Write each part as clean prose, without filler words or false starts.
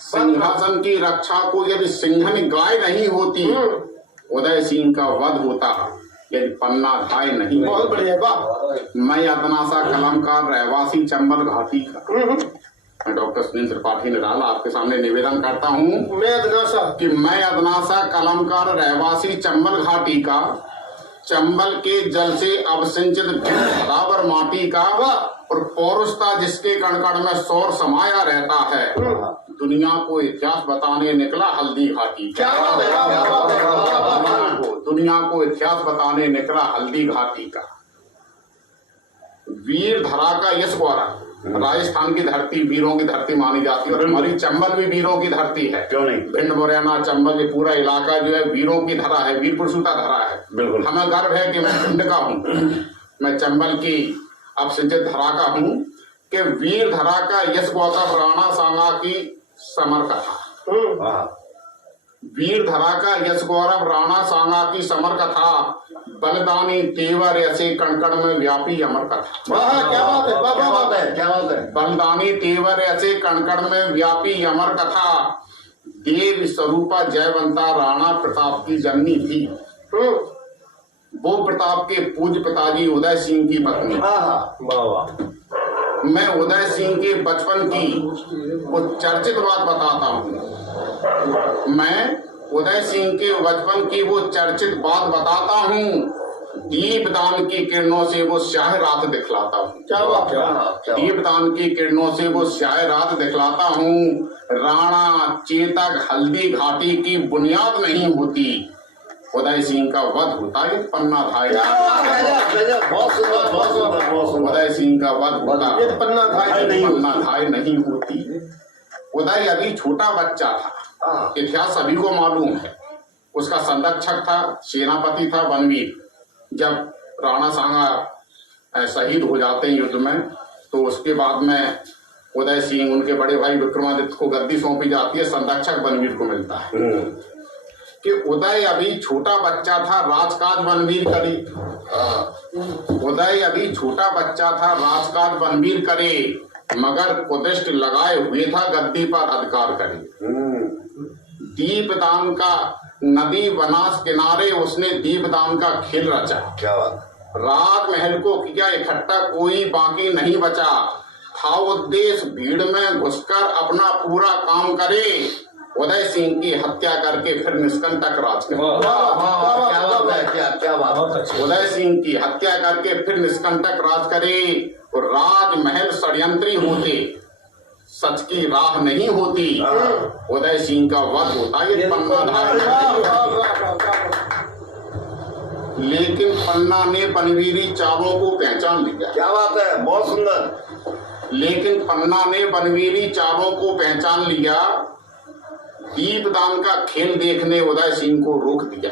सिंहासन की रक्षा को यदि सिंहन गाय नहीं होती, उदय सिंह का वध होता यदि पन्ना धाय नहीं। बहुत बढ़िया बात। मैं अदना सा कलमकार रहवासी चंबल घाटी का, मैं डॉक्टर सुनील त्रिपाठी निराला आपके सामने निवेदन करता हूँ मैं अदना सा कलमकार रहवासी चंबल घाटी का, चंबल के जल से अवसिंचित बराबर माटी का, और पौरुषता जिसके कण कण में सौर समाया रहता है, दुनिया को इतिहास बताने निकला हल्दी घाटी। दुनिया को इतिहास बताने निकला हल्दी घाटी का। वीर धरा का यश गौरव, राजस्थान की धरती वीरों की धरती मानी जाती है, और हमारी चंबल भी वीरों की धरती है। क्यों नहीं? भिंड मुरैना चंबल ये पूरा इलाका जो है वीरों की धरा है, वीर पुरुषों का धरा है। बिल्कुल। हमें गर्व है कि मैं भिंड का हूँ, मैं चंबल की अवसिंचित धरा का हूँ, कि वीर धरा का यश गौतम राणा सांगा की समर कथा। वीर धरा का यश गौरव राणा सांगा की समर कथा, बलिदानी तेवर ऐसे कणकण में व्यापी अमर कथा। क्या बात है, क्या बात है, क्या बात है। बलिदानी तेवर ऐसे कणकण में व्यापी अमर कथा, देव स्वरूपा जयवंता राणा प्रताप की जननी थी। वो प्रताप के पूज्य पिताजी उदय सिंह की पत्नी। मैं उदय सिंह के बचपन की वो चर्चित बात बताता हूँ। मैं उदय सिंह के बचपन की वो चर्चित बात बताता हूँ। दीपदान की किरणों से वो स्याह रात दिखलाता हूँ। क्या बात है। दीपदान की किरणों से वो स्याह रात दिखलाता हूँ। राणा चेतक हल्दी घाटी की बुनियाद नहीं होती, उदय सिंह का वध होता है पन्ना धाय। उदय सिंह का वध होता पन्ना धाय नहीं होती। उदय अभी छोटा बच्चा था, इतिहास सभी को मालूम है। उसका संरक्षक था, सेनापति था बनवीर। जब राणा सांगा शहीद हो जाते हैं युद्ध में, तो उसके बाद में उदय सिंह उनके बड़े भाई विक्रमादित्य को गद्दी सौंपी जाती है, संरक्षक बनवीर को मिलता है। कि उदय अभी छोटा बच्चा था, राजकाज बनवीर करे। उदय अभी छोटा बच्चा था, राजकाज बनवीर करे, मगर कुदिष्ट लगाए हुए था गद्दी पर अधिकार करे। दीपदान का नदी बनास किनारे उसने दीपदान का खेल रचा। क्या बात। राजमहल को किया इकट्ठा, कोई बाकी नहीं बचा। था उद्देश्य भीड़ में घुसकर अपना पूरा काम करे, उदय सिंह की हत्या करके फिर निष्कंटक राज करे। क्या बात। उदय सिंह की हत्या करके फिर निष्कंटक राज करे, और राजमहल षड्यंत्री होते, सच की राह नहीं होती, उदय सिंह का वध होता ये पन्ना धाय। लेकिन पन्ना ने बनवीरी चालों को पहचान लिया। क्या बात है, बहुत सुंदर। लेकिन पन्ना ने बनवीरी चालों को पहचान लिया। दीपदान का खेल देखने उदय सिंह को रोक दिया।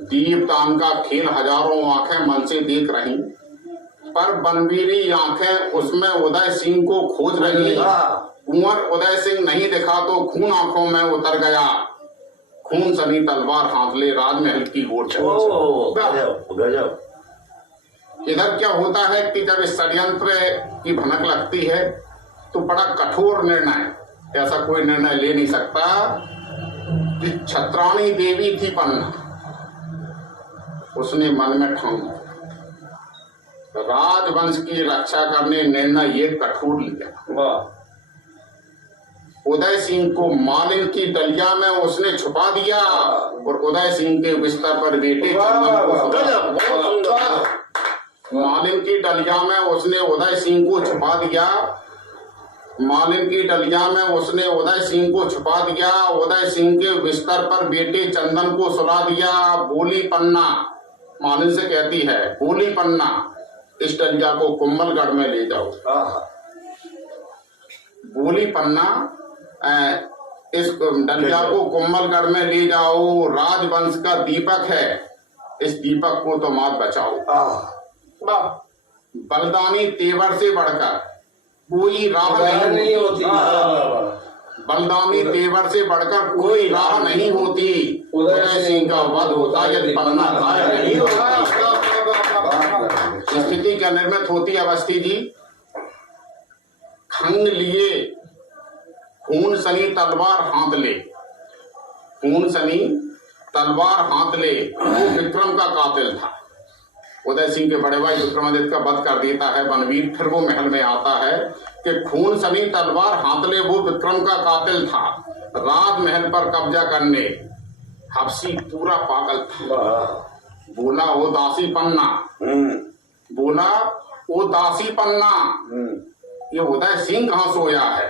दीपदान का खेल हजारों आंखें मन से देख रही, पर बनवीरी आंखें उसमें उदय सिंह को खोज रही। कुंवर उदय सिंह नहीं दिखा तो खून आंखों में उतर गया। खून सनी तलवार हाथ ले राजमहल की ओर चला। इधर क्या होता है कि जब इस षड्यंत्र की भनक लगती है, तो बड़ा कठोर निर्णय, ऐसा कोई निर्णय ले नहीं सकता कि छत्राणी देवी थी पन्ना, उसने मन में ठान राजवंश की रक्षा करने निर्णय ये कठोर लिया। उदय सिंह को मालिन की डलिया में उसने छुपा दिया, और उदय सिंह के बिस्तर पर बेटे चंदन को मालिन की डलिया में उसने उदय सिंह को छुपा दिया। मालिन की डलिया में उसने उदय सिंह को छुपा दिया। उदय सिंह के बिस्तर पर बेटे चंदन को सुला दिया। बोली पन्ना, मालिन से कहती है, बोली पन्ना इस डलिया को कुंभलगढ़ में ले जाओ। बोली पन्ना इस डलिया को कुंभलगढ़ में ले जाओ, राजवंश का दीपक है, इस दीपक को तो मत बचाओ। बलिदानी तेवर से बढ़कर कोई राह नहीं होती। बलिदानी तेवर से बढ़कर कोई राह नहीं होती, उदय सिंह का वध होता यदि पन्ना धाय नहीं होता। स्थिति क्या निर्मित होती है अवस्थी जी। खंग लिए खून सनी तलवार हाथ ले, खून सनी तलवार हाथ ले, वो विक्रम का कातिल था। उदय सिंह के बड़े भाई विक्रमादित्य का वध कर देता है बनवीर। फिर वो महल में आता है कि खून सनी तलवार हाथ ले, वो विक्रम का कातिल था। राजमहल पर कब्जा करने हफ्सी पूरा पागल था। बोला वो दासी पन्ना, बोला वो दासी पन्ना, ये उदय सिंह कहाँ सोया है?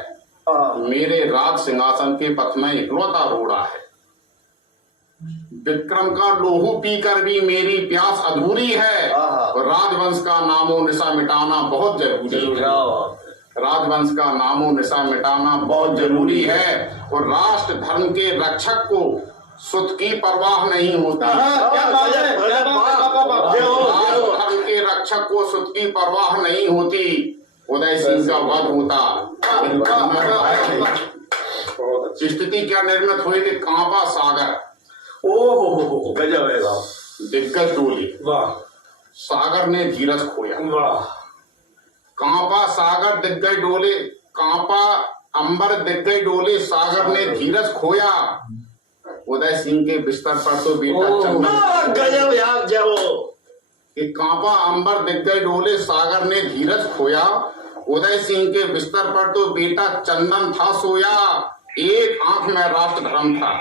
मेरे राज सिंहासन के पथ में इकलौता रोड़ा है। विक्रम का लोहू पीकर भी मेरी प्यास अधूरी है, और राजवंश का नामो निशा मिटाना बहुत जरूरी है। राजवंश का नामो निशा मिटाना बहुत जरूरी है, और राष्ट्र धर्म के रक्षक को सुत की परवाह नहीं होती। राष्ट्र धर्म के रक्षक को सुत की परवाह नहीं होती। उदय सिंह का वध होता। स्थिति क्या निर्मित हुई कि कांपा सागर, ओहो गजब है साहब। दिग्गज डोले, वाह। सागर ने धीरज खोया। वाह। कांपा सागर दिग्गज डोले, कांपा अंबर दिग्गज डोले, सागर ने धीरज खोया। उदय सिंह के बिस्तर पर तो बेटा चंदन, गजब यार जाओ कि कांपा अंबर दिग्गज डोले, सागर ने धीरज खोया। उदय सिंह के बिस्तर पर तो बेटा चंदन था सोया। एक आंख में राष्ट्र धर्म था,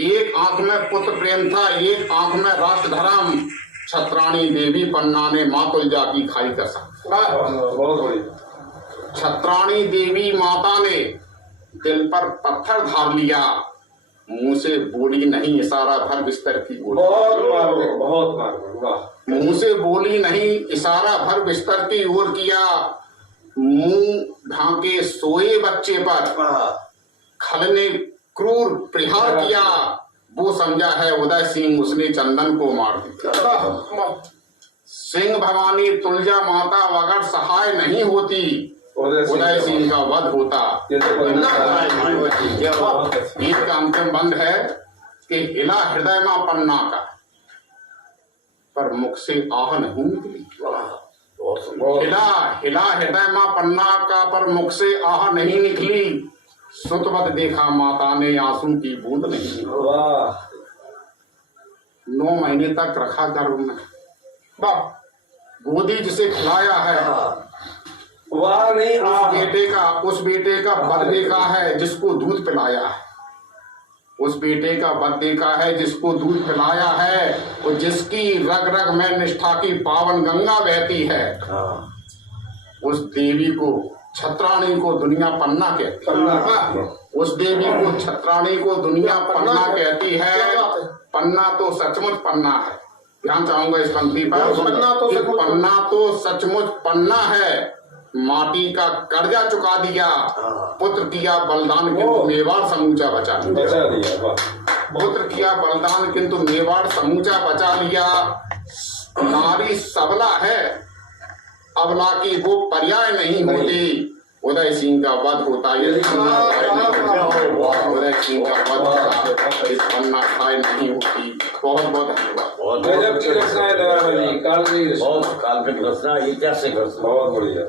एक आंख में पुत्र प्रेम था, एक आंख में राष्ट्र धर्म। छत्राणी देवी पन्ना ने माँ तुलजा की खाई कसम। बहुत बढ़िया। छत्राणी देवी माता ने दिल पर पत्थर धार लिया, मुंह से बोली नहीं इशारा भर बिस्तर की ओर। बहुत मार। मुंह से बोली नहीं इशारा भर बिस्तर की ओर किया। मुंह ढांके सोए बच्चे पर खल ने क्रूर प्रहार किया। वो समझा है उदय सिंह, उसने चंदन को मार दिया। सिंह भवानी तुलजा माता वगैर सहाय नहीं होती, उदय सिंह का वध होता। गीत का अंतिम बंद है कि हिला हृदय मां पन्ना का, पर मुख से आह नहीं निकली। हिला हृदय मां पन्ना का, पर मुख से आह नहीं निकली। सुतवत देखा माता ने, आंसू की बूंद नहीं। 9 महीने तक रखा गर्भ में, गोदी जिसे खिलाया है, वाह नहीं उस बेटे का बल देखा है जिसको दूध पिलाया है। उस बेटे का बल देखा है जिसको दूध पिलाया है, और जिसकी रग रग में निष्ठा की पावन गंगा बहती है। उस देवी को छत्राणी को दुनिया पन्ना कहती है। उस देवी को छत्राणी को दुनिया पन्ना कहती है। पन्ना तो सचमुच पन्ना है। ध्यान चाहूंगा इस पंक्ति पर, पन्ना तो सचमुच पन्ना है। माटी का कर्जा चुका दिया, पुत्र किया बलिदान किंतु मेवाड़ समूचा बचा लिया। पुत्र किया बलिदान किंतु मेवाड़ समूचा बचा लिया। नारी सबला है, अबला की वो पर्याय नहीं होती। उदय सिंह का वध होता, ये उदय सिंह का वध होता, इस पन्ना खाए नहीं होती। बहुत बहुत धन्यवाद। बहुत काल्पनिक रचना, ऐतिहासिक रचना। बहुत बढ़िया।